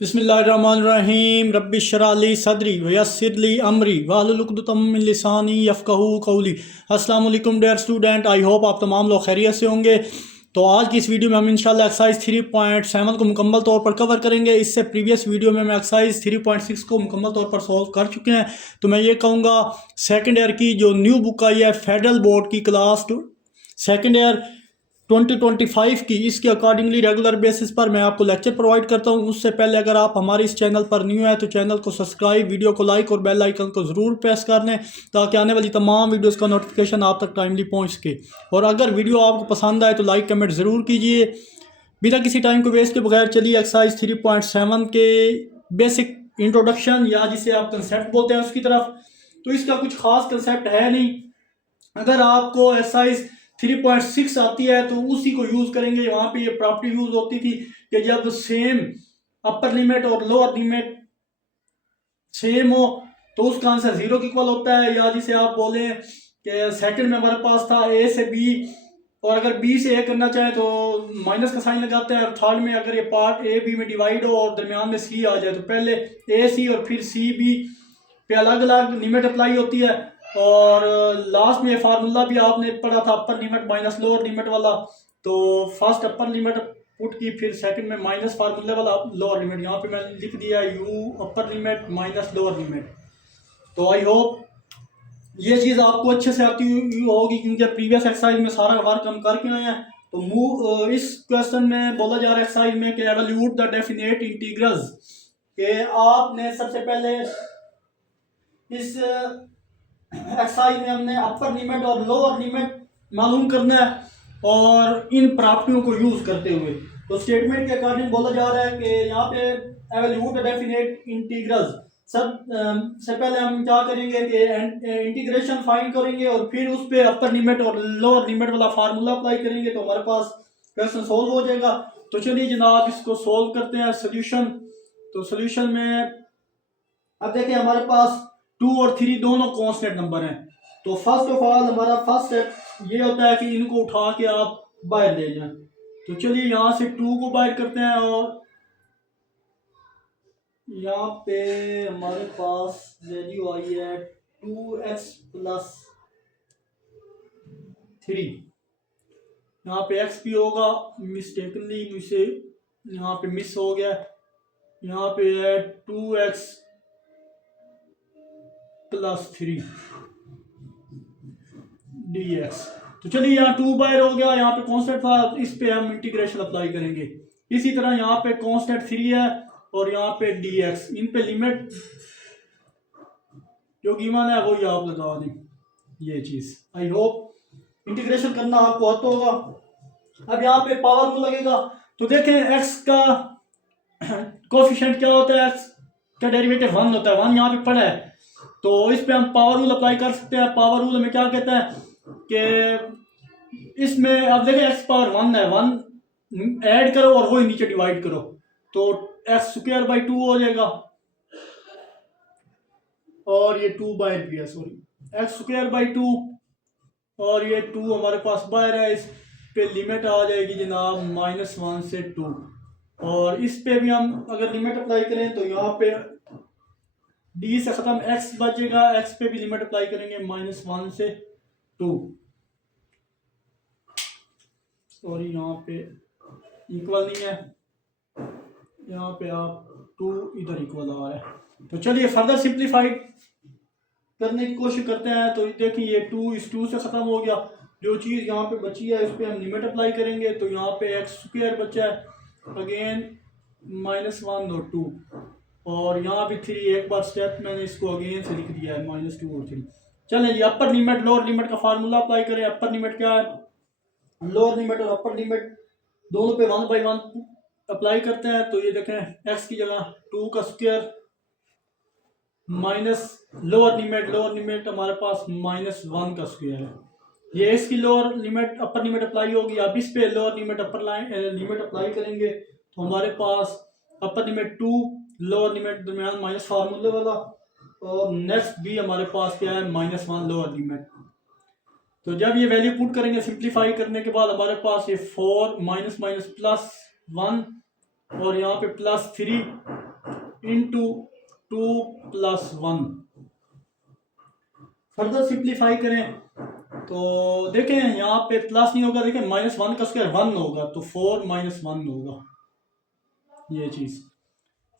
बिस्मिल्लाहिर्रहमानिर्रहीम रब्बिश्शरह ली सदरी वयस्सिर ली अमरी वाहलुल उक़दतम मिन लिसानी यफ़क़हू क़ौली। अस्सलाम वालेकुम डियर स्टूडेंट, आई होप आप तमाम लोग खैरियत से होंगे। तो आज की इस वीडियो में हम इंशाल्लाह एक्सरसाइज 3.7 को मुकम्मल तौर पर कवर करेंगे। इससे प्रीवियस वीडियो में मैं एक्सरसाइज 3.6 को मुकम्मल तौर पर सॉल्व कर चुके हैं। तो मैं ये कहूँगा सेकेंड ईयर की जो न्यू बुक आई है फेडरल बोर्ड की क्लास सेकेंड ईयर 2025 की, इसके अकॉर्डिंगली रेगुलर बेसिस पर मैं आपको लेक्चर प्रोवाइड करता हूं। उससे पहले अगर आप हमारे इस चैनल पर न्यू है तो चैनल को सब्सक्राइब, वीडियो को लाइक और बेल आइकन को ज़रूर प्रेस कर लें ताकि आने वाली तमाम वीडियोस का नोटिफिकेशन आप तक टाइमली पहुंच सके। और अगर वीडियो आपको पसंद आए तो लाइक कमेंट ज़रूर कीजिए। बिना किसी टाइम को वेस्ट के बगैर चलिए एक्सरसाइज 3.7 के बेसिक इंट्रोडक्शन या जिसे आप कंसेप्ट बोलते हैं उसकी तरफ। तो इसका कुछ खास कंसेप्ट है नहीं। अगर आपको एक्सरसाइज 3.6 आती है तो उसी को यूज़ करेंगे। वहाँ पे ये प्रॉपर्टी यूज़ होती थी कि जब सेम अपर लिमिट और लोअर लिमिट सेम हो तो उसका आंसर 0 के इक्वल होता है। या जिसे आप बोलें कि सेकंड में हमारे पास था ए से बी, और अगर बी से ए करना चाहे तो माइनस का साइन लगाते हैं। और थर्ड में अगर ये पार्ट ए बी में डिवाइड हो और दरमियान में सी आ जाए तो पहले ए सी और फिर सी बी पे अलग अलग लिमिट अप्लाई होती है। और लास्ट में फार्मूला भी आपने पढ़ा था upper limit minus lower limit वाला। तो फर्स्ट अपर लिमिट पुट की, फिर सेकंड में माइनस फार्मूले वाला लोअर लिमिट। यहाँ पे मैंने लिख दिया you upper limit minus lower limit. तो आई होप ये चीज़ आपको अच्छे से आती होगी क्योंकि प्रीवियस एक्सरसाइज में सारा वर्क हम करके आए हैं। तो इस क्वेश्चन में बोला जा रहा है एक्सरसाइज में कि एवल्यूट द डेफिनेट इंटीग्रल्स, कि आपने सबसे पहले इस एक्सरसाइज में हमने अपर लिमिट और लोअर लिमिट मालूम करना है और इन प्रॉपर्टियों को यूज करते हुए। तो स्टेटमेंट के अकॉर्डिंग बोला जा रहा है कि यहाँ पे एवल्यूट डेफिनेट इंटीग्रल्स से पहले हम क्या करेंगे कि इंटीग्रेशन फाइंड करेंगे और फिर उस पर अपर लिमिट और लोअर लिमिट वाला फार्मूला अप्लाई करेंगे तो हमारे पास क्वेश्चन सोल्व हो जाएगा। तो चलिए जनाब इसको सोल्व करते हैं सोल्यूशन। तो सोल्यूशन में अब देखिए हमारे पास 2 और 3 दोनों कांस्टेंट नंबर हैं। तो फर्स्ट ऑफ ऑल हमारा फर्स्ट स्टेप ये होता है कि इनको उठा के आप बाहर ले जाएं। तो चलिए यहाँ से 2 को बाहर करते हैं और यहाँ पे हमारे पास वैल्यू आई है 2x प्लस 3। यहाँ पे x भी होगा, मिस्टेकनली मुझसे यहाँ पे मिस हो गया। यहाँ पे है 2x प्लस 3 dx। तो चलिए यहाँ 2 बाहर हो गया, यहाँ पे कांस्टेंट था, इस पे हम इंटीग्रेशन अप्लाई करेंगे। इसी तरह यहाँ पे कांस्टेंट 3 है और यहाँ पे dx, इन पे लिमिट जो गिवन है वही आप लगा दें। ये चीज आई होप इंटीग्रेशन करना आपको आता होगा। अब यहाँ पे पावर को लगेगा तो देखें x का कोफिशिएंट क्या होता है, x का डेरिवेटिव 1 होता है। 1 यहाँ पे पड़ा है तो इस पे हम पावर रूल अप्लाई कर सकते हैं। पावर रूल हमें क्या कहता है कि इसमें अब देखिए x पावर 1 है, 1 ऐड करो और वही नीचे डिवाइड करो तो x स्क्वायर बाई 2 हो जाएगा और ये 2 बाहर भी है, सॉरी x स्क्वायर बाई 2 और ये 2 हमारे पास बाहर है। इस पे लिमिट आ जाएगी जनाब -1 से 2 और इस पे भी हम अगर लिमिट अप्लाई करें तो यहाँ पे d से खत्म x बचेगा, x पे भी लिमिट अप्लाई करेंगे -1 से 2। सॉरी यहाँ पे इक्वल नहीं है, यहाँ पे आप 2 इधर इक्वल आ रहा है। तो चलिए फर्दर सिंप्लीफाइड करने की कोशिश करते हैं। तो देखिए ये 2 इस 2 से ख़त्म हो गया, जो चीज़ यहाँ पे बची है इस पर हम लिमिट अप्लाई करेंगे तो यहाँ पे x स्क्वायर बचा है, अगेन -1 और 2 और यहाँ भी 3। एक बार स्टेप मैंने इसको अगेन से लिख दिया है -2 और 3। चलें जी अपर लिमिट लोअर लिमिट का फार्मूला अप्लाई करें। अपर लिमिट क्या है, लोअर लिमिट और अपर लिमिट दोनों पे 1 बाई 1 अप्लाई करते हैं। तो ये देखें x की जगह 2 का स्क्वायर माइनस लोअर लिमिट हमारे पास -1 का स्क्वायर है। ये इसकी lower limit upper limit apply होगी। अब इस पे लोअर लिमिट लिमिट अप्लाई करेंगे तो हमारे पास अपर लिमिट 2 लोअर लिमिट दरमियान माइनस फार्मूले वाला और नेक्स्ट भी हमारे पास क्या है -1 लोअर लिमिट। तो जब ये वैल्यू पुट करेंगे सिंप्लीफाई करने के बाद हमारे पास ये 4 माइनस माइनस +1 और यहाँ पे +3 इंटू 2+1। फर्दर सिंप्लीफाई करें तो देखें यहाँ पे प्लस नहीं होगा, देखें -1 का स्क्वायर 1 होगा, तो 4 - 1 होगा ये चीज़।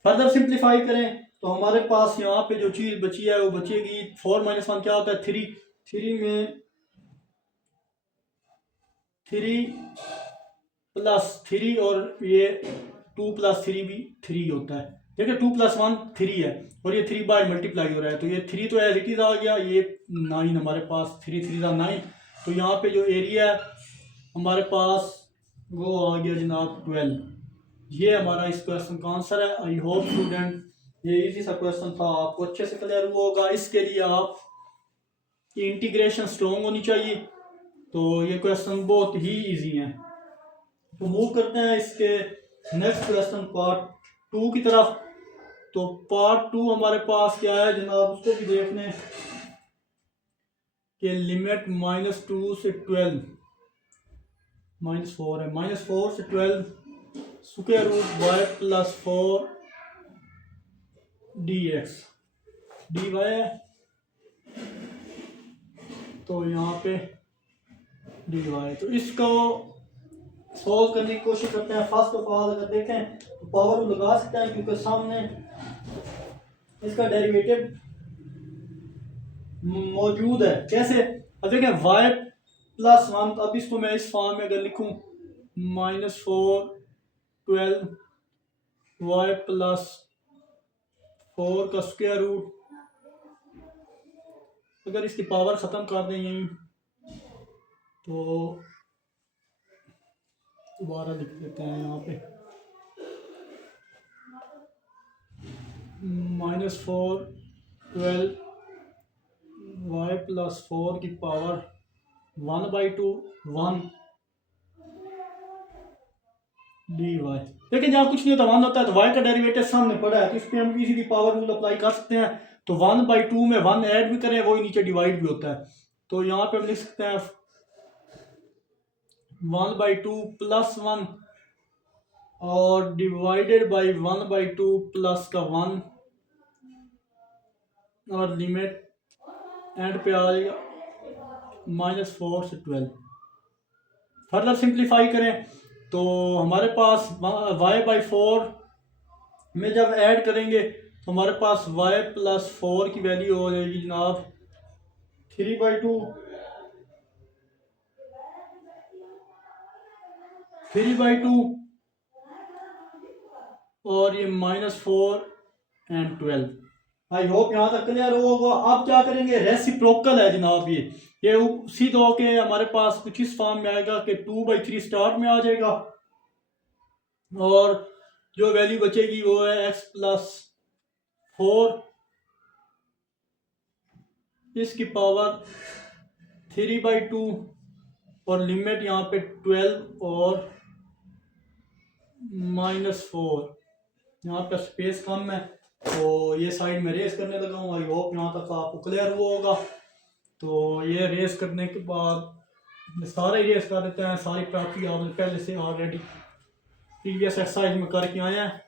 फर्दर सिंप्लीफाई करें तो हमारे पास यहाँ पे जो चीज़ बची है वो बचेगी 4 - 1 क्या होता है 3। 3 में 3+3 और ये 2+3 भी 3 होता है। देखिए 2+1 3 है और ये 3 बाय मल्टीप्लाई हो रहा है, तो ये 3 तो एज इट इज़ आ गया, ये 9 हमारे पास 3 3 9। तो यहाँ पे जो एरिया है हमारे पास वो आ गया जनाब 12। ये हमारा इस क्वेश्चन का आंसर है। आई होप स्टूडेंट ये इजी सा क्वेश्चन था, आपको अच्छे से क्लियर हुआ होगा। इसके लिए आप इंटीग्रेशन स्ट्रॉन्ग होनी चाहिए, तो ये क्वेश्चन बहुत ही इजी है। तो मूव करते हैं इसके नेक्स्ट क्वेश्चन पार्ट 2 की तरफ। तो पार्ट 2 हमारे पास क्या है जनाब, उसको भी देख लें कि लिमिट -2 से 12 -4 है, -4 से 12 square root y+4 dx dy है। तो यहाँ पे dy, तो इसको सॉल्व करने की कोशिश करते हैं। फर्स्ट ऑफ ऑल अगर देखें तो पावर लगा सकते हैं क्योंकि सामने इसका डेरिवेटिव मौजूद है। कैसे, अब देखें y+1, अब इसको मैं इस फॉर्म में अगर लिखूं -4 12 y+4 का स्क्वायर रूट, अगर इसकी पावर ख़त्म कर दें यहीं तो दोबारा लिख देते हैं यहाँ पे -4 12 y+4 की पावर 1/2 1 dy। लेकिन जहाँ कुछ नहीं होता 1 होता है, तो y का डेरिवेटिव सामने पड़ा है, तो इस पर हम इजीली पावर रूल अप्लाई कर सकते हैं। तो 1/2 में 1 ऐड भी करें वही नीचे डिवाइड भी होता है, तो यहाँ पे हम लिख सकते हैं 1/2 + 1 और डिवाइडेड बाई 1/2 प्लस का 1 और लिमिट एंड पे आ जाएगा -4 से 12। फर्दर सिंप्लीफाई करें तो हमारे पास y/4 में जब ऐड करेंगे तो हमारे पास y+4 की वैल्यू हो जाएगी जनाब 3/2 और ये -4 एंड 12। आई होप यहाँ तक क्लियर होगा। अब क्या करेंगे, रेसिप्रोकल है जनाब, ये उसी तो के हमारे पास कुछ इस फॉर्म में आएगा कि 2/3 स्टार्ट में आ जाएगा और जो वैल्यू बचेगी वो है x+4 इसकी पावर 3/2 और लिमिट यहाँ पे 12 और -4। यहाँ पे स्पेस कम है तो ये साइड में रेस करने लगा हूँ। आई होप यहाँ तक आपको क्लियर हुआ होगा। तो ये रेस करने के बाद सारे रेस कर देते हैं, सारी प्रैक्टिस आपने पहले से ऑलरेडी प्रीवियस एक्सरसाइज में करके आए हैं।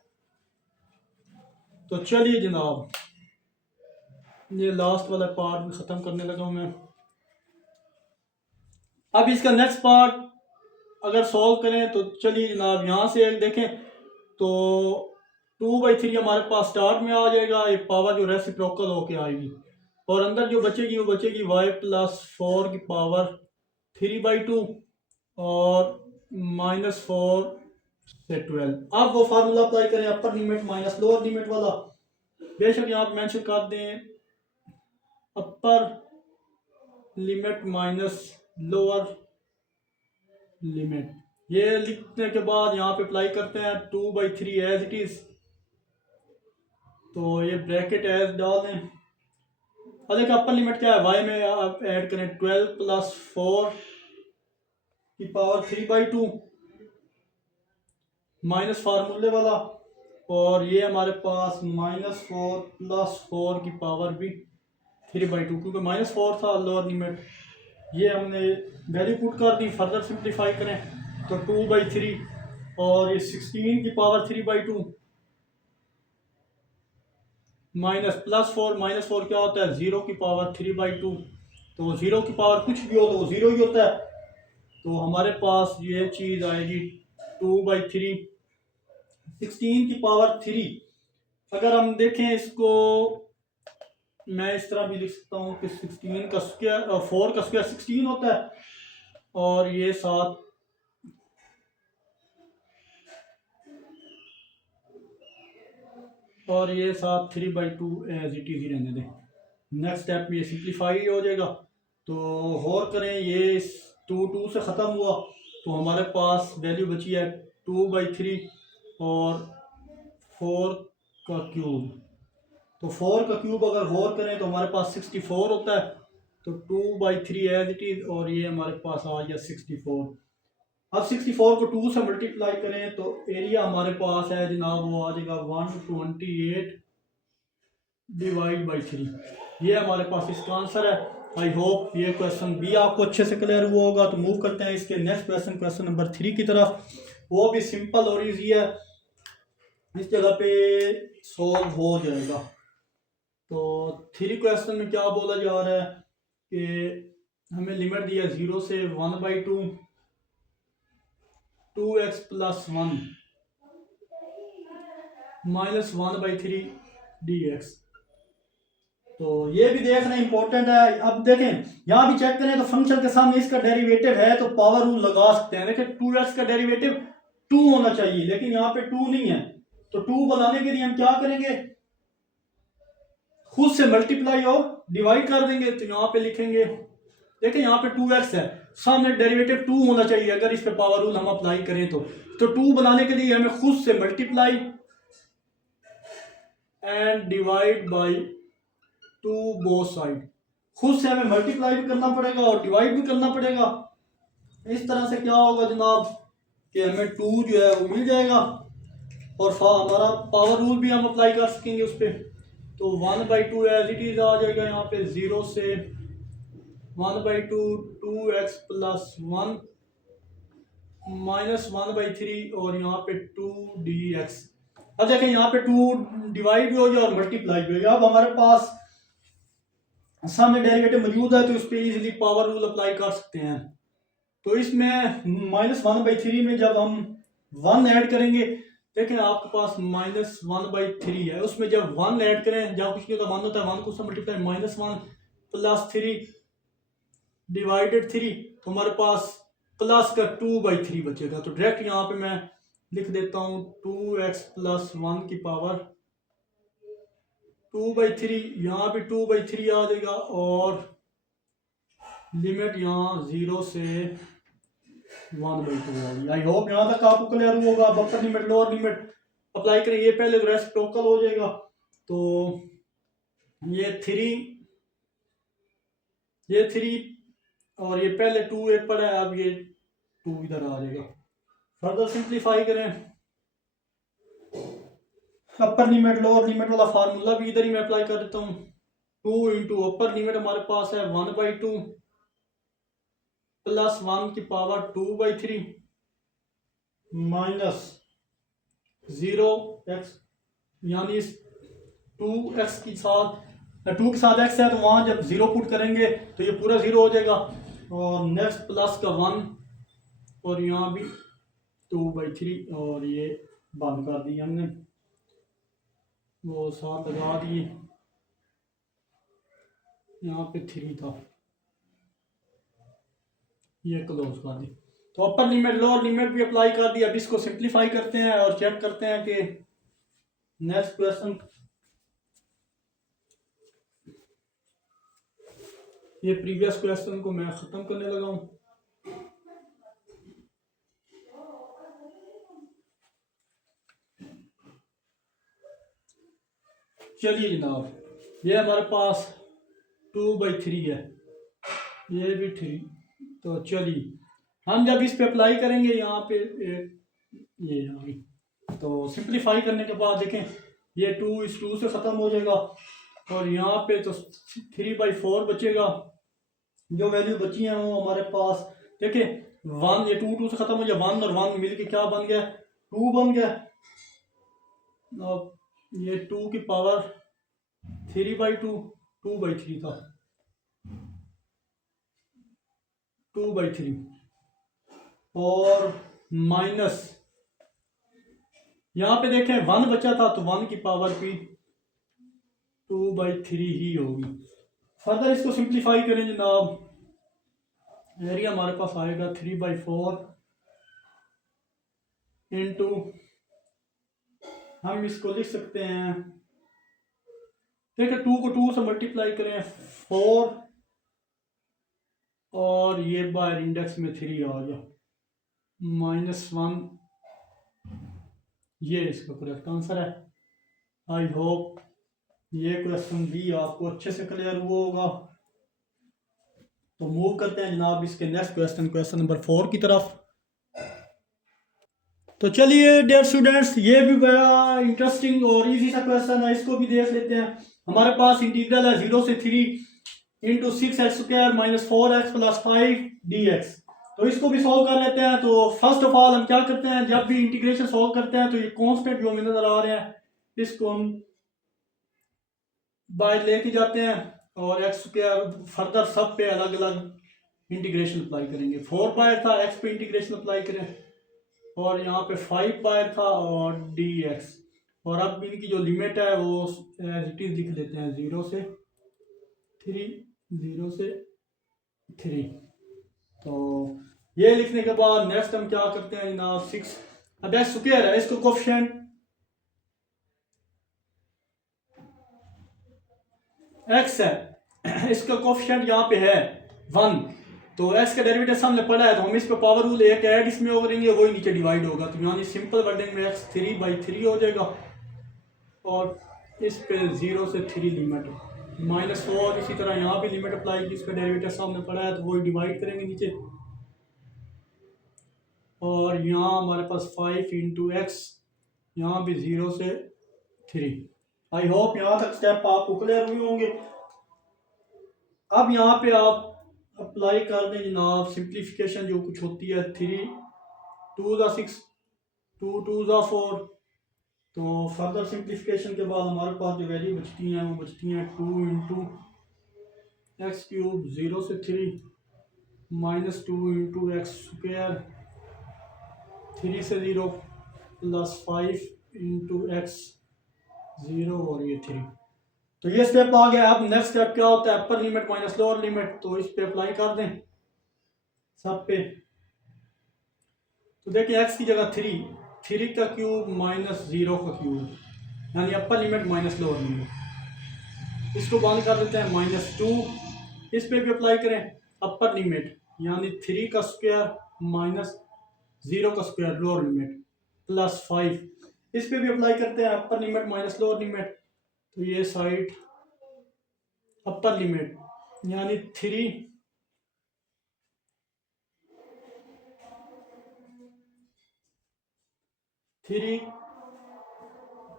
तो चलिए जनाब ये लास्ट वाला पार्ट भी ख़त्म करने लगा हूँ मैं। अब इसका नेक्स्ट पार्ट अगर सॉल्व करें तो चलिए जनाब यहाँ से देखें तो 2/3 हमारे पास स्टार्ट में आ जाएगा, एक पावर जो रेसिप्रोकल होके आएगी और अंदर जो बचेगी वो बचेगी y+4 की पावर 3/2 और -4 से 12। अब वो फार्मूला अप्लाई करें, upper limit minus lower limit वाला। बेशक यहाँ पर मेंशन कर दें upper limit minus lower limit. ये लिखने के बाद यहाँ पे अप्लाई करते हैं 2/3 एज इट इज, तो ये ब्रैकेट एज डाल दें। अब देखिए अपर लिमिट क्या है, y में आप ऐड करें 12 + 4 की पावर 3/2 माइनस फार्मूले वाला और ये हमारे पास -4 + 4 की पावर भी 3/2 क्योंकि -4 था लोअर लिमिट। ये हमने वैल्यू पुट कर दी। फर्दर सिंप्लीफाई करें तो 2/3 और ये 16 की पावर 3/2 माइनस +4 क्या होता है 0 की पावर 3/2। तो 0 की पावर कुछ भी हो तो वो 0 ही होता है। तो हमारे पास ये चीज़ आएगी 2/3। 16 की पावर 3 अगर हम देखें इसको, मैं इस तरह भी लिख सकता हूँ कि 16 का स्क्वायर 4 का स्क्वायर 16 होता है, और ये 7 3/2 एज इट इज ही रहने दें। नेक्स्ट स्टेप में ये सिंप्लीफाई हो जाएगा। तो गौर करें, ये 2 से ख़त्म हुआ तो हमारे पास वैल्यू बची है 2/3 और 4 का क्यूब। तो 4 का क्यूब अगर गौर करें तो हमारे पास 64 होता है। तो 2/3 एज इट इज, और ये हमारे पास आ गया 64। अब 64 को 2 से मल्टीप्लाई करें तो एरिया हमारे पास है जनाब, वो आ जाएगा 128 डिवाइड बाई 3। ये हमारे पास इसका आंसर है। आई होप ये क्वेश्चन भी आपको अच्छे से क्लियर हुआ होगा। तो मूव करते हैं इसके नेक्स्ट क्वेश्चन, क्वेश्चन नंबर 3 की तरफ। वो भी सिंपल और इजी है, इस जगह पे सॉल्व हो जाएगा। तो 3 क्वेश्चन में क्या बोला जा रहा है कि हमें लिमिट दिया 0 से 1/2 2x + 1 - 1/3 dx। तो ये भी देखना इंपॉर्टेंट है। अब देखें, यहाँ भी चेक करें तो फंक्शन के सामने इसका डेरिवेटिव है तो पावर रूल लगा सकते हैं। देखें 2x का डेरिवेटिव 2 होना चाहिए, लेकिन यहाँ पे 2 नहीं है। तो 2 बनाने के लिए हम क्या करेंगे, खुद से मल्टीप्लाई और डिवाइड कर देंगे। तो यहाँ पे लिखेंगे, देखिए यहाँ पे 2x है, सामने डेरिवेटिव 2 होना चाहिए अगर इस पे पावर रूल हम अप्लाई करें तो 2 बनाने के लिए हमें खुद से multiply and divide by 2 both side. खुद से हमें मल्टीप्लाई भी करना पड़ेगा और डिवाइड भी करना पड़ेगा। इस तरह से क्या होगा जनाब कि हमें 2 जो है वो मिल जाएगा, और हमारा पावर रूल भी हम अप्लाई कर सकेंगे उस पर। तो 1/2 एज इट इज आ जाएगा यहाँ पे 0 से 1/2 2x + 1 - 1/3 और यहाँ पे 2dx। अब देखें यहाँ पे 2 डिवाइड भी हो गया और मल्टीप्लाई भी हो गया। अब हमारे पास सामने डेरिवेटिव मौजूद है तो इस पे इजीली पावर रूल अप्लाई कर सकते हैं। तो इसमें -1/3 में जब हम 1 ऐड करेंगे, देखें आपके पास -1/3 है, उसमें जब 1 ऐड करें, जब कुछ नहीं होता 1 होता है, 1 को उससे मल्टीप्लाई -1 + 3 डिवाइडेड 3, तो हमारे पास प्लस का 2/3 बचेगा। तो डायरेक्ट यहाँ पे मैं लिख देता हूँ 2x + 1 की पावर 2/3, यहाँ पे 2/3 आ जाएगा, और लिमिट यहाँ 0 से 1/2 आ गई। आई होप यहाँ तक आपको क्लियर होगा। अब upper limit lower limit apply करें, ये पहले तो रेसिप्रोकल हो जाएगा। तो ये 3 और ये पहले 2 एक पड़ा है, अब ये 2 इधर आ जाएगा। फर्दर सिंप्लीफाई करें, अपर लिमिट लोअर लिमिट वाला फार्मूला भी इधर ही मैं अप्लाई कर देता हूँ। 2 इंटू अपर लिमिट हमारे पास है 1/2 + 1 की पावर 2/3 माइनस 0x, यानी 2x के साथ 2 के साथ x है तो वहाँ जब 0 पुट करेंगे तो ये पूरा 0 हो जाएगा, और नेक्स्ट प्लस का 1, और यहाँ भी 2/3, और ये बंद कर दिया हमने, वो साथ लगा दिए, यहाँ पे 3 था, ये क्लोज कर दी। तो अपर लिमिट लोअर लिमिट भी अप्लाई कर दी। अब इसको सिंप्लीफाई करते हैं और चेक करते हैं कि नेक्स्ट क्वेश्चन, ये प्रीवियस क्वेश्चन को मैं खत्म करने लगा हूँ। चलिए जनाब, ये हमारे पास 2/3 है, ये भी 3। तो चलिए हम जब इस पे अप्लाई करेंगे यहाँ पे ये आ गई, तो सिंप्लीफाई करने के बाद देखें ये 2 इस 2 से ख़त्म हो जाएगा, और यहाँ पे तो 3/4 बचेगा। जो वैल्यू बची है वो हमारे पास देखें 1, ये 2 से ख़त्म हो गया, 1 और 1 मिल के क्या बन गया 2 बन गया। अब ये 2 की पावर 3/2 2/3 था, 2/3 और माइनस यहाँ पे देखें 1 बचा था तो 1 की पावर भी 2/3 ही होगी। फर्दर इसको सिंप्लीफाई करें जनाब, एरिया हमारे पास आएगा 3/4 इंटू, हम इसको लिख सकते हैं, देखिए 2 को 2 से मल्टीप्लाई करें 4 और ये बाहर इंडेक्स में 3 आ गया, -1, ये इसका करेक्ट आंसर है। आई होप ये क्वेश्चन भी आपको अच्छे से क्लियर हुआ होगा। तो मूव करते हैं जनाब इसके नेक्स्ट क्वेश्चन नंबर 4 की तरफ। तो चलिए डियर स्टूडेंट्स, ये भी बड़ा इंटरेस्टिंग और इजी सा क्वेश्चन है, इसको भी देख लेते हैं। हमारे पास इंटीग्रल है 0 से 3 इंटू 6x² - 4x + 5dx। तो इसको भी सॉल्व कर लेते हैं। तो फर्स्ट ऑफ ऑल हम क्या करते हैं, जब भी इंटीग्रेशन सॉल्व करते हैं तो ये कांस्टेंट जो हमें नजर आ रहे हैं इसको हम बाहर लेके जाते हैं और x² फर्दर सब पे अलग अलग इंटीग्रेशन अप्लाई करेंगे। 4 बाहर था, x पे इंटीग्रेशन अप्लाई करें, और यहाँ पे 5 बाहर था और dx। और अब इनकी जो लिमिट है वो एज इट इज लिख लेते हैं 0 से 3, 0 से 3। तो ये लिखने के बाद नेक्स्ट हम क्या करते हैं जनाब, 6, अब x² है, इसको कोफिशिएंट x है, इसका कोफिशिएंट यहाँ पे है 1, तो x का डेरिवेटिव हमने पढ़ा है, तो हम इस पे पावर रूल एक ऐड इसमें हो करेंगे, वही नीचे डिवाइड होगा, तो यानी सिंपल वर्डिंग में x 3/3 हो जाएगा, और इस पे 0 से 3 लिमिट -4, इसी तरह यहाँ भी लिमिट अप्लाई की, इसका डेरिवेटिव सामने पड़ा है तो वही डिवाइड करेंगे नीचे, और यहाँ हमारे पास 5 × x, यहाँ भी 0 से 3। आई होप यहाँ तक स्टेप आपको क्लियर हुए होंगे। अब यहाँ पे आप अप्लाई कर दें जनाब सिंप्लीफिकेशन जो कुछ होती है, 3 2 × 6 2 2 × 4। तो फर्दर सिंप्लीफिकेशन के बाद हमारे पास जो वैल्यू बचती हैं वो बचती हैं 2 × x³ 0 से 3 -2 × x², 3 से 0 + 5 × x 0 और ये 3। तो ये स्टेप आ गया। अब नेक्स्ट स्टेप क्या होता है, upper limit minus lower limit, तो इस पे अप्लाई कर दें सब पे। तो देखिए x की जगह 3 का क्यूब -0 का क्यूब, यानी upper limit minus lower limit, इसको बंद कर देते हैं -2। इस पे भी अप्लाई करें अपर लिमिट, यानी 3 का स्क्वायर -0 का स्क्वायर लोअर लिमिट +5, इस पे भी अप्लाई करते हैं upper limit minus lower limit. तो ये साइड अपर लिमिट यानी 3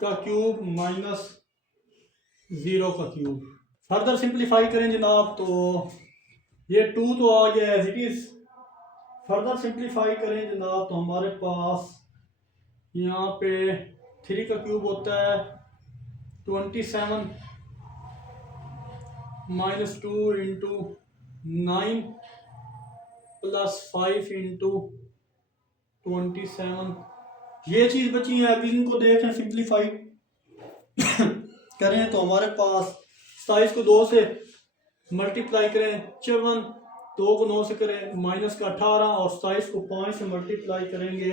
का क्यूब -0 का क्यूब। फर्दर सिंप्लीफाई करें जनाब, तो ये 2 तो आ गया as it is. Further simplify करें जनाब तो हमारे पास यहाँ पे 3 का क्यूब होता है 27 -2 × 9 + 5 × 27। ये चीज़ बची है। अभी इनको देखें सिंप्लीफाई करें तो हमारे पास 27 को 2 से मल्टीप्लाई करें 54, 2 को 9 से करें -18, और 27 को 5 से मल्टीप्लाई करेंगे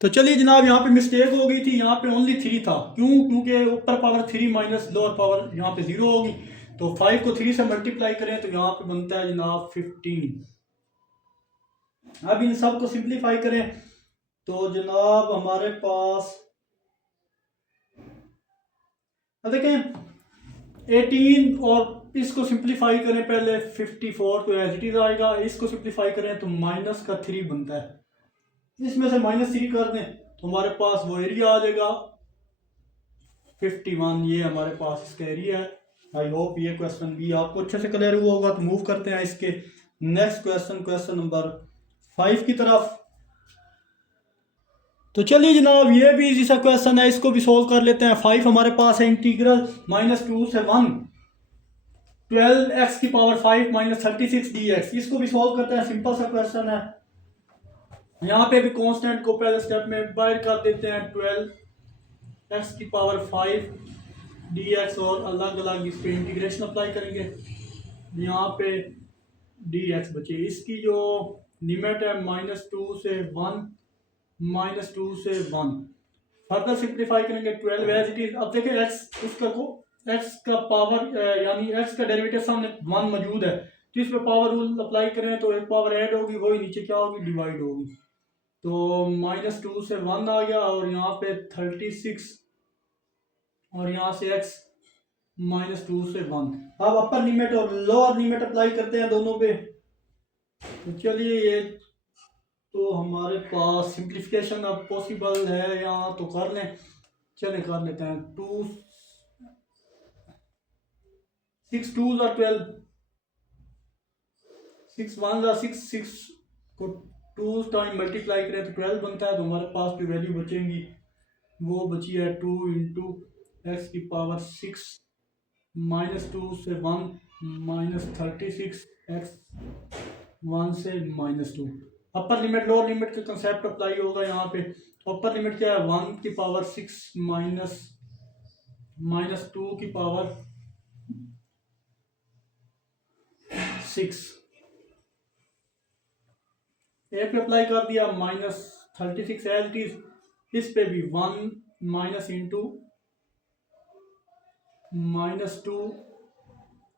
तो चलिए जनाब, यहाँ पे मिस्टेक हो गई थी, यहाँ पे ओनली 3 था। क्यों? क्योंकि ऊपर पावर 3 माइनस लोअर पावर यहाँ पे 0 होगी। तो 5 को 3 से मल्टीप्लाई करें तो यहाँ पे बनता है जनाब 15। अब इन सब को सिंप्लीफाई करें तो जनाब हमारे पास देखें 18, और इसको सिंप्लीफाई करें पहले 54 तो एज इट इज आएगा। इसको सिंप्लीफाई करें तो -3 बनता है। इसमें से -3 कर दें तो हमारे पास वो एरिया आ जाएगा 51। ये हमारे पास इसका एरिया है आई होप ये क्वेश्चन भी आपको अच्छे से क्लियर हुआ होगा। तो मूव करते हैं इसके नेक्स्ट क्वेश्चन, क्वेश्चन नंबर 5 की तरफ। तो चलिए जनाब, ये भी इजी सा क्वेश्चन है, इसको भी सोल्व कर लेते हैं। 5 हमारे पास है इंटीग्रल -2 से 1 12x की पावर 5 -36 dx। इसको भी सोल्व करते हैं, सिंपल सा क्वेश्चन है। यहाँ पे भी कांस्टेंट को पहले स्टेप में बाहर कर देते हैं, 12x की पावर 5 dx, और अलग अलग इस पे इंटीग्रेशन अप्लाई करेंगे। यहाँ पे dx बचे, इसकी जो लिमिट है -2 से 1, -2 से 1। फर्दर सिंप्लीफाई करेंगे, 12 एज इट इज। अब देखिए x उसका को x का पावर यानी x का डेरिवेटिव सामने 1 मौजूद है, तो इस पे पावर रूल अप्लाई करें तो एक पावर ऐड होगी, वही नीचे क्या होगी, डिवाइड होगी। तो -2 से 1 आ गया, और यहाँ पे 36, और यहाँ से x -2 से 1। अब अपर लिमिट और लोअर लिमिट अप्लाई करते हैं दोनों पे। तो चलिए, ये तो हमारे पास सिंप्लीफिकेशन अब पॉसिबल है यहाँ, तो कर लें। चलिए कर लेते हैं। 6 2s are 12, 6 1s are 6, 6 को 2 टाइम मल्टीप्लाई करें तो 12 बनता है। तो हमारे पास जो वैल्यू बचेंगी वो बची है 2 इंटू एक्स की पावर 6 -2 से 1 -36 x 1 से -2। अपर लिमिट लोअर लिमिट का कंसेप्ट अप्लाई होगा यहाँ पे। अपर लिमिट क्या है, 1 की पावर 6 -2 की पावर 6। ए पे अप्लाई कर दिया, -36 एज इट इज। इस पे भी 1 माइनस इंटू -2,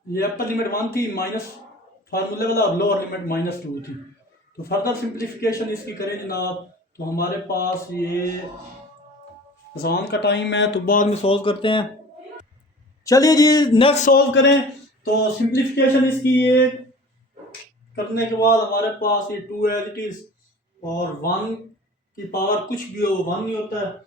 ये अपर लिमिट 1 थी माइनस फार्मूले वाला, और लोअर लिमिट -2 थी। तो फर्दर सिंप्लीफिकेशन इसकी करें जनाब, तो हमारे पास ये अज़ान का टाइम है, तो बाद में सॉल्व करते हैं। चलिए जी, नेक्स्ट सॉल्व करें। तो सिंप्लीफिकेशन इसकी ये करने के बाद हमारे पास ये 2 एज इट इज, और 1 की पावर कुछ भी हो 1 नहीं होता है,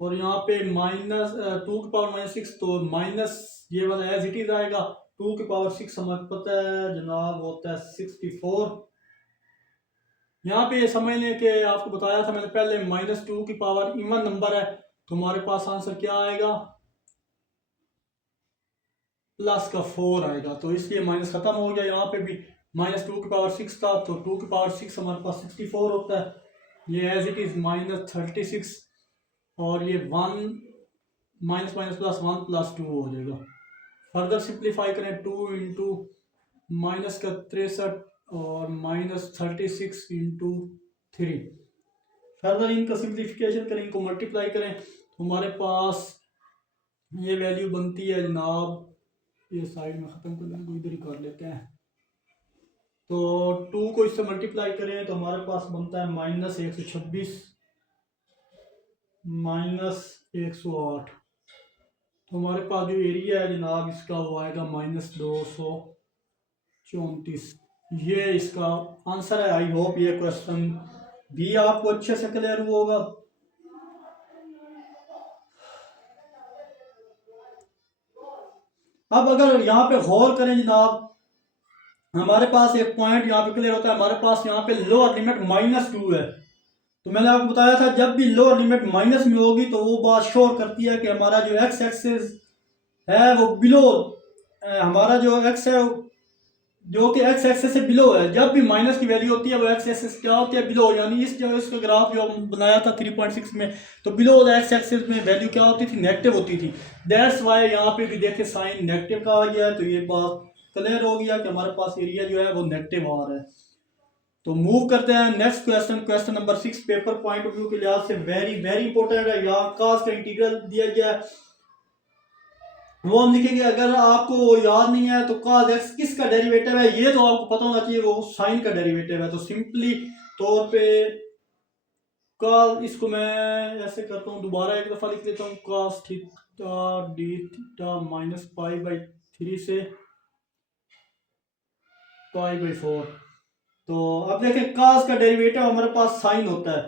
और यहाँ पे -2 की पावर -6, तो माइनस ये वाला एज इट इज आएगा। 2 की पावर 6 हमें पता है जनाब होता है 64। यहाँ पे ये समझ लें कि आपको बताया था मैंने पहले, -2 की पावर इवन नंबर है, तो हमारे पास आंसर क्या आएगा, प्लस का 4 आएगा। तो इसलिए माइनस खत्म हो गया। यहाँ पे भी -2 की पावर 6 था, तो 2 की पावर 6 हमारे पास 64 होता है। ये एज इट इज -36, और ये 1 माइनस माइनस प्लस 1 + 2 हो जाएगा। फर्दर सिंप्लीफाई करें, 2 इंटू माइनस का 63 और -36 इंटू 3। फर्दर इनका सिंप्लीफिकेशन करें, इनको मल्टीप्लाई करें, तो हमारे पास ये वैल्यू बनती है जनाब, ये साइड में ख़त्म कर लें, इधर ही कर लेते हैं। तो 2 को इससे मल्टीप्लाई करें तो हमारे पास बनता है -126 -108। तो हमारे पास जो एरिया है जनाब इसका वो आएगा -234। ये इसका आंसर है। आई होप ये क्वेश्चन भी आपको अच्छे से क्लियर हुआ होगा। अब अगर यहाँ पे गौर करें जनाब, हमारे पास एक पॉइंट यहाँ पे क्लियर होता है। हमारे पास यहाँ पे लोअर लिमिट -2 है, तो मैंने आपको बताया था जब भी लोअर लिमिट माइनस में होगी तो वो बात शोर करती है कि हमारा जो एक्स एक्सिस है वो बिलो, हमारा जो एक्स है जो कि एक्स एक्सिस से बिलो है। जब भी माइनस की वैल्यू होती है वो एक्स एक्सिस क्या होती है, बिलो। यानी इस जो इसका ग्राफ जो बनाया था 3.6 में, तो बिलो एक्स एक्सिस में वैल्यू क्या होती थी, नेगेटिव होती थी। दैट्स वाई यहाँ पे भी देखे साइन नेगेटिव का आ गया है। तो ये बात क्लियर हो गया कि हमारे पास एरिया जो है वो नेगेटिव आ रहा है। तो मूव करते हैं next question, question number 6। Paper point of view के लिहाज से वेरी वेरी इंपॉर्टेंट है। यहाँ कास का इंटीग्रल दिया गया है, वो हम लिखेंगे। अगर आपको याद नहीं है तो कास एक्स किसका डेरिवेटिव है ये तो आपको पता होना चाहिए, वो साइन का डेरिवेटिव है। तो सिंपली तौर पे कास, इसको मैं ऐसे करता हूँ, दोबारा एक दफा लिख लेता हूँ, कास थीटा डी थीटा -π/3 से π/4। तो अब देखें कास का डेरिवेटिव हमारे पास साइन होता है,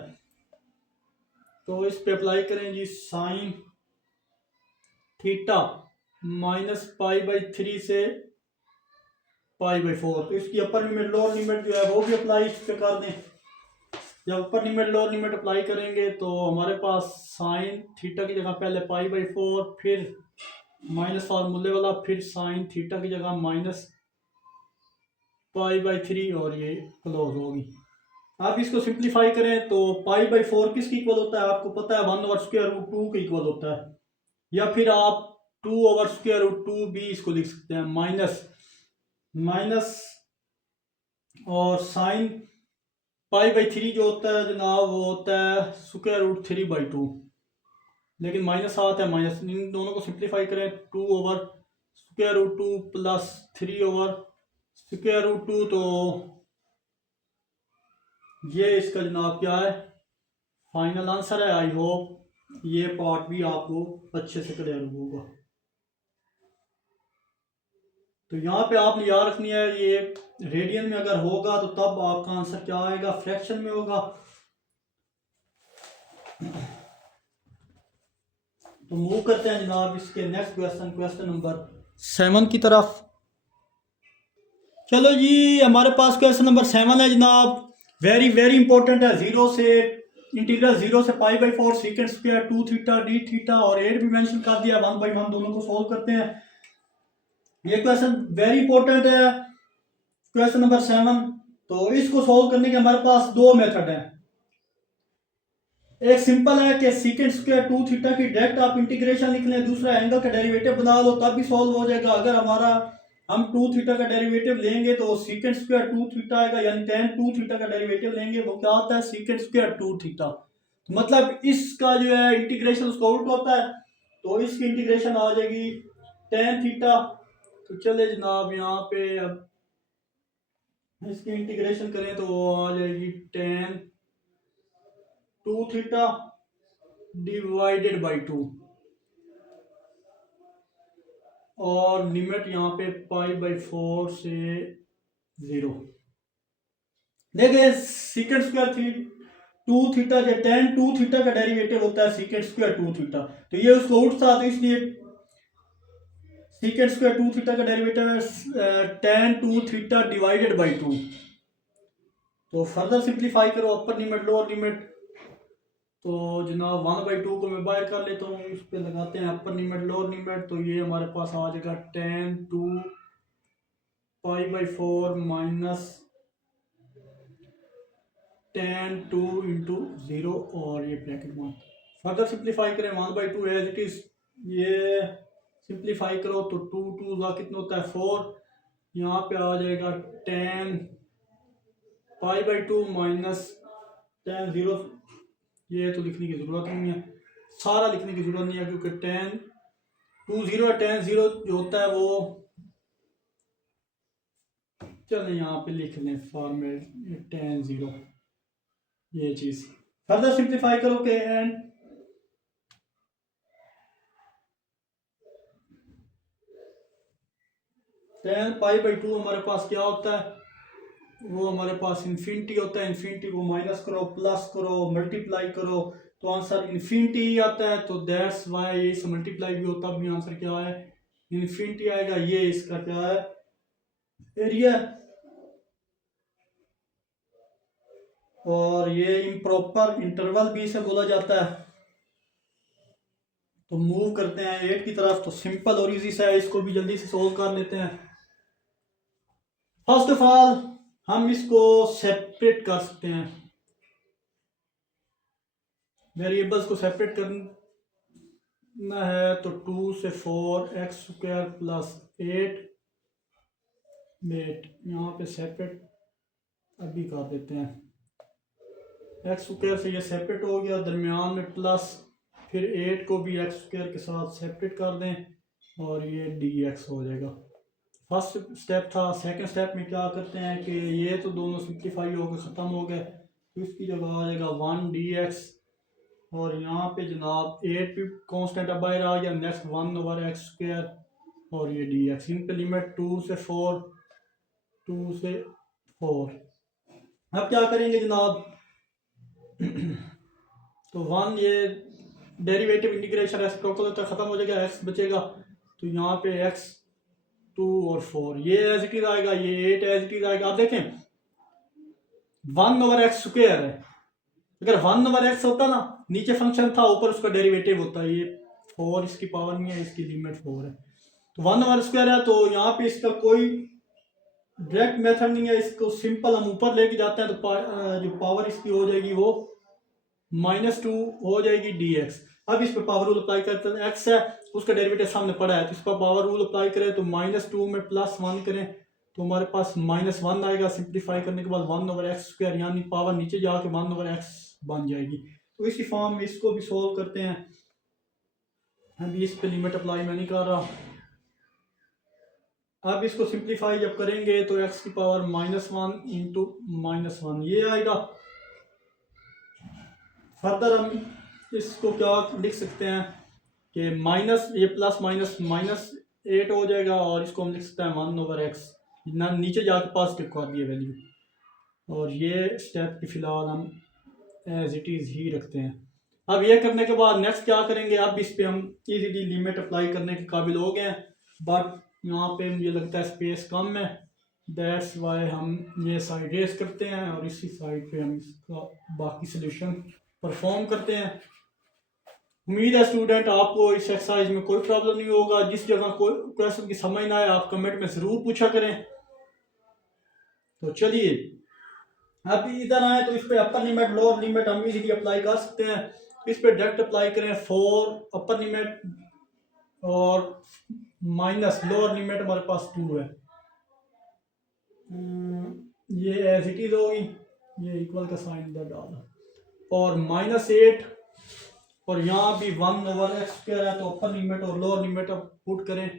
तो इस पे अप्लाई करें जी, sine theta minus pi by 3 से पाई बाई 4। तो इसकी अपर लिमिट लोअर लिमिट जो है वो भी अप्लाई इस पे कर दें। जब upper limit lower limit apply करेंगे तो हमारे पास साइन थीटा की जगह पहले पाई बाई 4, फिर माइनस फार्मूले वाला, फिर साइन थीटा की जगह माइनस पाई बाई 3 और ये क्लोज होगी। आप इसको सिंप्लीफाई करें तो पाई बाई 4 किसकी इक्वल होता है आपको पता है, 1/√2 के इक्वल होता है। या फिर आप 2/√2 भी इसको लिख सकते हैं। माइनस और साइन पाई बाई 3 जो होता है जनाब वो होता है √3/2, लेकिन माइनस आता है माइनस। इन दोनों को सिंप्लीफाई करें 2/√2 प्लस 3/√2, तो ये इसका जनाब क्या है, फाइनल आंसर है। आई होप ये पार्ट भी आपको अच्छे से क्लियर होगा। तो यहाँ पे आपने याद रखनी है, ये रेडियन में अगर होगा तो तब आपका आंसर क्या आएगा, फ्रैक्शन में होगा। तो मूव करते हैं जनाब इसके नेक्स्ट क्वेश्चन नंबर 7 की तरफ। चलो जी, हमारे पास क्वेश्चन नंबर 7 है जनाब, वेरी वेरी इंपॉर्टेंट है। इंटीग्रल 0 से pi by 4 secant square 2 theta D theta और 8 भी मेंशन कर दिया। 1 बाई 1 दोनों को सोल्व करते हैं। ये क्वेश्चन वेरी इंपॉर्टेंट है, क्वेश्चन नंबर 7। तो इसको सोल्व करने के हमारे पास दो मेथड हैं। एक सिंपल है कि सीकेंड स्क्वायर 2 थीटा की डायरेक्ट आप इंटीग्रेशन लिख लें, दूसरा एंगल का डेरिवेटिव बना लो तब भी सॉल्व हो जाएगा। अगर हम 2 थीटा का डेरिवेटिव लेंगे तो सीकेंड स्क्वायर 2 थीटा आएगा, यानी tan 2 थीटा का डेरिवेटिव लेंगे वो क्या होता है, सीकेंड स्क्वायर 2 थीटा। मतलब इसका जो है इंटीग्रेशन उसका उल्टा होता है, तो इसकी इंटीग्रेशन आ जाएगी tan थीटा। तो चले जनाब यहाँ पे अब इसकी इंटीग्रेशन करें तो आ जाएगी tan 2 थीटा डिवाइडेड बाई 2 और लिमिट यहाँ पे पाई बाई 4 से 0। देखिए सीकेंड स्क्वायर 2 थीटा जो tan 2 थीटा का डेरिवेटिव होता है सीकेंड स्क्वायर 2 थीटा, तो ये उसको उल्टा, तो इसलिए सीकेंड स्क्वायर 2 थीटा का डेरिवेटिव है tan 2 थीटा डिवाइडेड बाई 2। तो फर्दर सिंप्लीफाई करो, अपर लिमिट लोअर लिमिट, तो जनाब 1/2 को मैं बाहर कर लेता हूँ, इस पे लगाते हैं अपर लिमिट लोअर लिमिट। तो ये हमारे पास आ जाएगा tan 2 pi by 4 minus tan 2 into 0 और ये ब्रैकेट 1। फर्दर सिंप्लीफाई करें 1/2 एज इट इज, ये सिंप्लीफाई करो तो 2 का कितना होता है 4। यहाँ पे आ जाएगा tan pi by 2 minus tan 0, ये तो लिखने की ज़रूरत नहीं है, सारा लिखने की ज़रूरत नहीं है क्योंकि tan 0 tan 0 जो होता है वो, चलें यहाँ पे लिख लें फॉर्मेट tan 0, ये चीज़। फर्दर सिंप्लीफाई करो के एंड tan पाई बाई 2 हमारे पास क्या होता है, वो हमारे पास इन्फिनिटी होता है। इन्फिनिटी को माइनस करो, प्लस करो, मल्टीप्लाई करो तो आंसर इन्फिनिटी ही आता है। तो दैट्स वाई इस मल्टीप्लाई भी होता भी आंसर क्या है, इन्फिनिटी आएगा। ये इसका क्या है, एरिया। और ये इम्प्रॉपर इंटरवल भी इसे बोला जाता है। तो मूव करते हैं 8 की तरफ। तो सिंपल और इजी सा है, इसको भी जल्दी से सोल्व कर लेते हैं। फर्स्ट ऑफ ऑल हम इसको सेपरेट कर सकते हैं, वेरिएबल्स को सेपरेट करना है। तो 2 से 4 x स्क्वायर प्लस 8 यहाँ पे सेपरेट अभी कर देते हैं। x स्क्वायर से ये सेपरेट हो गया, दरमियान में प्लस, फिर 8 को भी x स्क्वायर के साथ सेपरेट कर दें और ये dx हो जाएगा। फर्स्ट स्टेप था। सेकंड स्टेप में क्या करते हैं कि ये तो दोनों सिंप्लीफाई हो गए, ख़त्म हो गए, तो इसकी जगह आ जाएगा 1 dx और यहाँ पे जनाब 8 भी कॉन्स्टेंट अब बाहर आ गया, नेक्स्ट 1/x स्क्वायर और ये dx। इन पे लिमिट 2 से 4। अब क्या करेंगे जनाब तो 1 ये डेरिवेटिव इंटीग्रेशन रेसिप्रोकल होता है, ख़त्म हो जाएगा, x बचेगा। तो यहाँ पे x 2 और 4 ये एज इट इज आएगा, ये 8 एज इट इज आएगा। आप देखें 1/x² है, अगर 1/x होता ना, नीचे फंक्शन था ऊपर उसका डेरिवेटिव होता है, ये 4 इसकी पावर नहीं है, इसकी लिमिट 4 है, तो 1/² है, तो यहाँ पे इसका कोई डायरेक्ट मेथड नहीं है, इसको सिंपल हम ऊपर लेके जाते हैं तो जो पावर इसकी हो जाएगी वो -2 हो जाएगी dx। अब इस पर पावर रूल अप्लाई करते हैं, x है उसका डेरिवेटिव सामने पड़ा है, तो इस पर पावर रूल अप्लाई करें तो -2 में +1 करें तो हमारे पास -1 आएगा। सिंप्लीफाई करने के बाद 1/x² यानी पावर नीचे जाके 1/x बन जाएगी। तो इसी फॉर्म में इसको भी सोल्व करते हैं। अभी इस पे लिमिट अप्लाई मैं नहीं कर रहा। अब इसको सिंप्लीफाई जब करेंगे तो x की पावर -1 × -1 ये आएगा। फर्दर हम इसको क्या लिख सकते हैं कि माइनस ये प्लस माइनस -8 हो जाएगा, और इसको हम लिख सकते हैं 1/x, ना नीचे जाके पॉजिटिव कर दिए वैल्यू, और ये स्टेप की फ़िलहाल हम एज इट इज़ ही रखते हैं। अब ये करने के बाद नेक्स्ट क्या करेंगे, अब इस पे हम इजीली लिमिट अप्लाई करने के काबिल हो गए हैं, बट यहाँ पे मुझे लगता है स्पेस कम है, दैट्स वाई हम ये साइड रेस करते हैं और इसी साइड पे हम इसका बाकी सोल्यूशन परफॉर्म करते हैं। उम्मीद है स्टूडेंट आपको इस एक्सरसाइज में कोई प्रॉब्लम नहीं होगा। जिस जगह कोई क्वेश्चन की समझ ना आए आप कमेंट में ज़रूर पूछा करें। तो चलिए अब इधर आए तो इस पे अपर लिमिट लोअर लिमिट हम इजीली अप्लाई कर सकते हैं। इस पे डायरेक्ट अप्लाई करें 4 अपर लिमिट और माइनस लोअर लिमिट हमारे पास 2 है, ये एज इट इज होगी, ये इक्वल का साइन इधर डाला, और -8 और यहाँ भी 1/x² है, तो अपर लिमिट और लोअर लिमिट अब पुट करें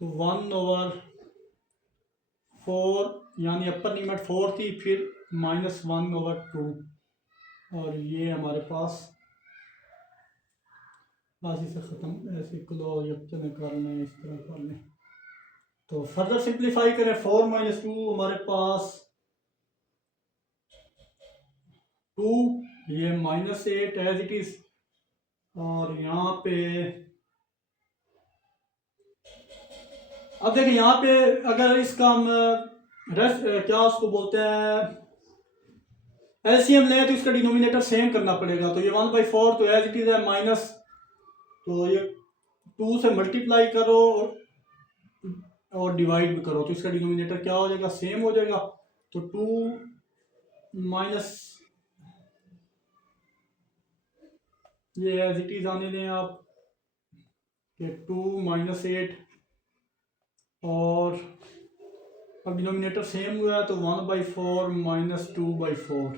तो 1/4 यानी अपर लिमिट 4 थी, फिर -1/2, और ये हमारे पास इसे ख़त्म ऐसे क्लोज यकचन कर लें, इस तरह कर लें। तो फर्दर सिंप्लीफाई करें 4 - 2 हमारे पास 2, ये -8 एज इट इज, और यहाँ पे अब देखिए यहाँ पे अगर इसका हम क्या उसको बोलते हैं एलसीएम लें तो इसका डिनोमिनेटर सेम करना पड़ेगा, तो ये 1/4 तो एज इट इज है, माइनस तो ये 2 से मल्टीप्लाई करो और डिवाइड भी करो तो इसका डिनोमिनेटर क्या हो जाएगा, सेम हो जाएगा। तो 2 माइनस ये एज इट इज आने दें आप कि 2 - 8, और अब डिनोमिनेटर सेम हुआ है तो 1/4 - 2/4,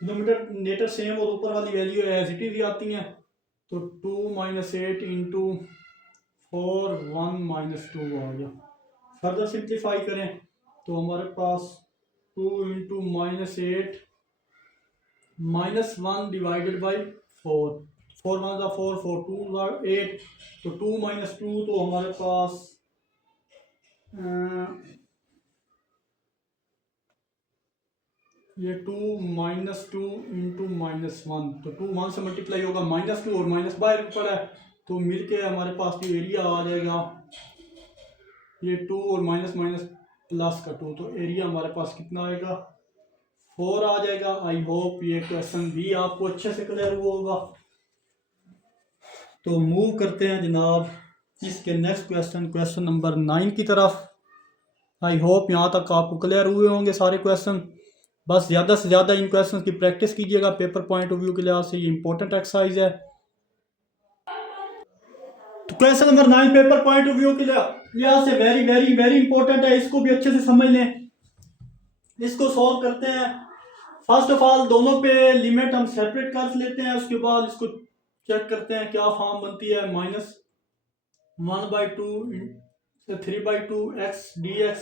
डिनोमिनेटर सेम और ऊपर वाली वैल्यू एज इट इज ही आती हैं, तो 2 - 8 × 4 1 - 2 आ गया। फर्दर सिंप्लीफाई करें तो हमारे पास 2 × -8 -1 डिवाइडेड बाई 4, 4 1 = 4, 4 2 = 8, तो 2 - 2 तो हमारे पास ये 2 - 2 × -1, तो 2 1 से मल्टीप्लाई होगा, -2 और माइनस बाहर भी पड़ा है तो मिलके हमारे पास जो एरिया आ जाएगा ये 2 और माइनस प्लस का 2, तो एरिया हमारे पास कितना आएगा 4 आ जाएगा। आई होप ये क्वेश्चन भी आपको अच्छे से क्लियर हुआ होगा। तो मूव करते हैं जनाब इसके नेक्स्ट क्वेश्चन नंबर 9 की तरफ। आई होप यहाँ तक आपको क्लियर हुए होंगे सारे क्वेश्चन। बस ज़्यादा से ज़्यादा इन क्वेश्चन की प्रैक्टिस कीजिएगा, पेपर पॉइंट ऑफ व्यू के लिहाज से ये इंपॉर्टेंट एक्सरसाइज है। तो question number 9 paper point of view के लिहाज से वेरी वेरी वेरी इंपॉर्टेंट है, इसको भी अच्छे से समझ लें। इसको सॉल्व करते हैं। फर्स्ट ऑफ ऑल दोनों पे लिमिट हम सेपरेट कर लेते हैं, उसके बाद इसको चेक करते हैं क्या फॉर्म बनती है। -1/2 3/2 x dx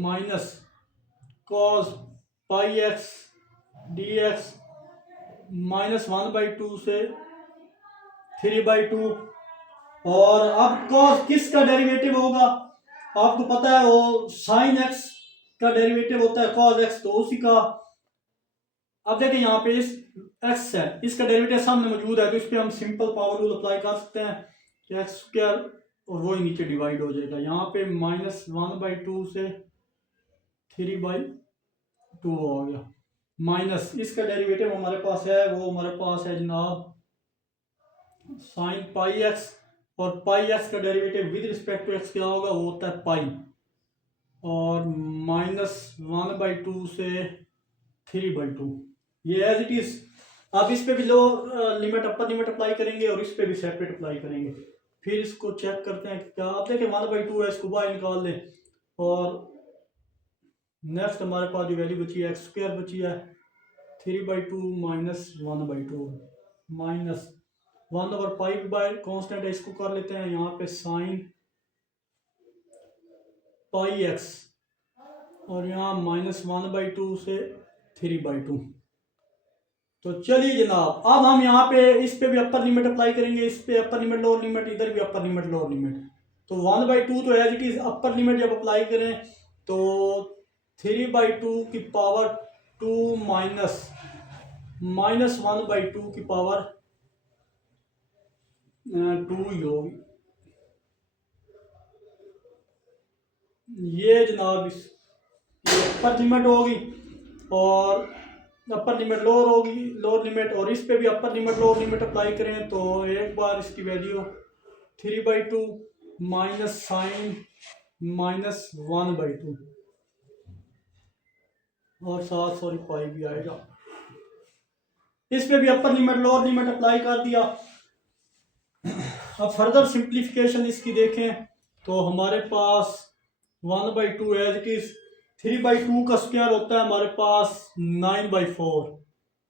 minus cos πx dx -1/2 से 3/2, और अब cos किसका डेरिवेटिव होगा आपको पता है, वो sin x का डेरिवेटिव होता है cos x, तो उसी का। अब देखिए यहाँ पे इस x है, इसका डेरिवेटिव सामने मौजूद है, तो इस पे हम सिंपल पावर रूल अप्लाई कर सकते हैं कि x² और वो ही नीचे डिवाइड हो जाएगा। यहाँ पे -1/2 से 3/2 हो गया। माइनस इसका डेरिवेटिव हमारे पास है, वो हमारे पास है जनाब sin πx, और πx का derivative with respect to x क्या होगा, वो होता है पाई, और -1/2 से 3/2, ये एज इट इज। अब इस पे भी लो लिमिट अपर लिमिट अप्लाई करेंगे और इस पे भी सेपरेट अप्लाई करेंगे, फिर इसको चेक करते हैं क्या। आप देखें 1/2 है, इसको बाहर निकाल लें, और नेक्स्ट हमारे पास जो वैल्यू बची है x² बची है 3/2 -1/2 -1/π कांस्टेंट है, इसको कर लेते हैं यहाँ पे sin πx, और यहाँ -1/2 से 3/2। तो चलिए जनाब, अब हम यहाँ पे इस पे भी अपर लिमिट अप्लाई करेंगे, इस पे अपर लिमिट लोअर लिमिट, इधर भी अपर लिमिट लोअर लिमिट। तो 1/2 तो as it is upper limit जब अप्लाई करें तो 3/2 की पावर 2 माइनस 1/2 की पावर 2 ही होगी। ये जनाब इस अपर लिमिट होगी, और अपर लिमिट लोअर होगी, लोअर लिमिट, और इस पे भी upper limit lower limit apply करें तो एक बार इसकी वैल्यू 3/2 माइनस साइन -1/2, और साथ सॉरी पाई भी आएगा। इस पे भी upper limit lower limit apply कर दिया। अब फर्दर सिंप्लीफिकेशन इसकी देखें तो हमारे पास 1/2 एज इट इज 3/2 का स्क्वायर होता है हमारे पास 9/4,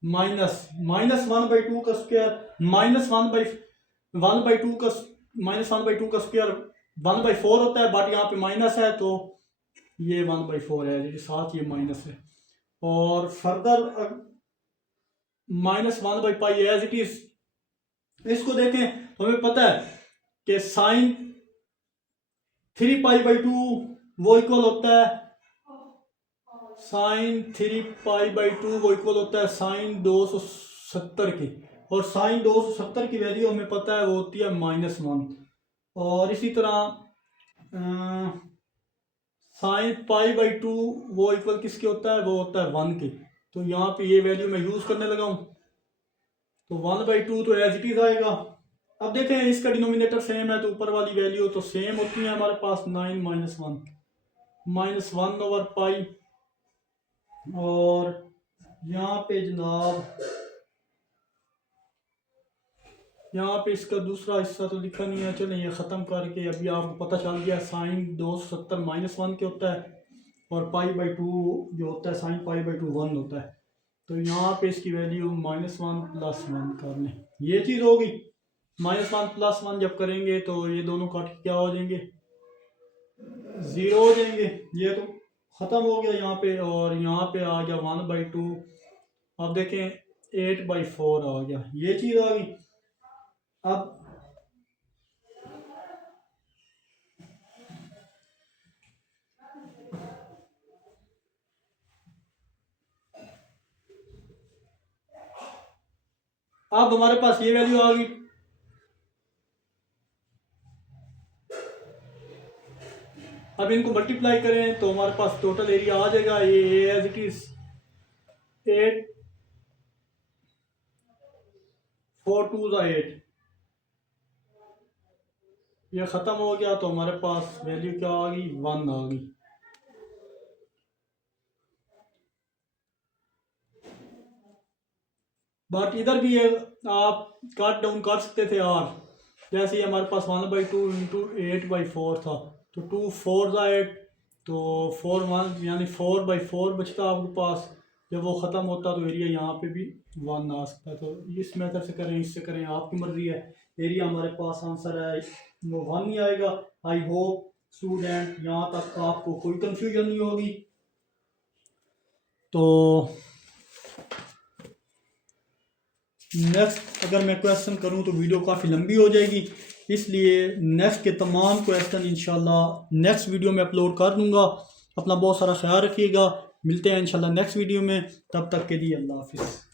माइनस -1/2 का स्क्वायर -1/2 का -1/2 का स्क्वायर 1/4 होता है, बट यहाँ पे माइनस है तो ये 1/4 है, साथ ये माइनस है। और फर्दर -1/π एज इट इज, इसको देखें तो हमें पता है कि साइन 3π/2 वो इक्वल होता है साइन 3π/2 वो इक्वल होता है साइन 270 की, और साइन 270 की वैल्यू हमें पता है वो होती है -1। और इसी तरह साइन π/2 वो इक्वल किसके होता है, वो होता है 1 के। तो यहाँ पे ये वैल्यू मैं यूज करने लगा हूँ, तो 1/2 तो एज इट इज आएगा। अब देखें इसका डिनोमिनेटर सेम है तो ऊपर वाली वैल्यू तो सेम होती है हमारे पास 9 - 1/π, और यहाँ पे जनाब यहाँ पे इसका दूसरा हिस्सा तो लिखा नहीं है, चलें ये ख़त्म करके अभी आपको पता चल गया साइन 270 -1 के होता है, और π/2 जो होता है साइन π/2 1 होता है। तो यहाँ पे इसकी वैल्यू -1 + 1 कर लें, ये चीज़ होगी। -1 + 1 जब करेंगे तो ये दोनों काट के क्या हो जाएंगे, 0 हो जाएंगे, ये तो ख़त्म हो गया यहाँ पे। और यहाँ पे आ गया 1/2, अब देखें 8/4 आ गया, ये चीज़ आ गई। अब हमारे पास ये वैल्यू आ गई। अब इनको मल्टीप्लाई करें तो हमारे पास टोटल एरिया आ जाएगा, ये एज इट इज 8 4 2 8, ये ख़त्म हो गया तो हमारे पास वैल्यू क्या आ गई, 1 आ गई। बट इधर भी ये आप कट डाउन कर सकते थे यार, जैसे हमारे पास 1/2 × 8/4 था, तो 2 4 8, तो 4 1 यानी 4/4 बचता आपके पास। जब वो ख़त्म होता तो एरिया यहाँ पे भी 1 आ सकता है। तो इस मेथड से करें, इससे करें, आपकी मर्जी है। एरिया हमारे पास आंसर है वो 1 ही आएगा। आई होप स्टूडेंट यहाँ तक आपको कोई कंफ्यूजन नहीं होगी। तो नेक्स्ट अगर मैं क्वेश्चन करूं तो वीडियो काफ़ी लंबी हो जाएगी, इसलिए नेक्स्ट के तमाम क्वेश्चन इंशाल्लाह नेक्स्ट वीडियो में अपलोड कर दूंगा। अपना बहुत सारा ख्याल रखिएगा, मिलते हैं इंशाल्लाह नेक्स्ट वीडियो में, तब तक के लिए अल्लाह हाफिज़।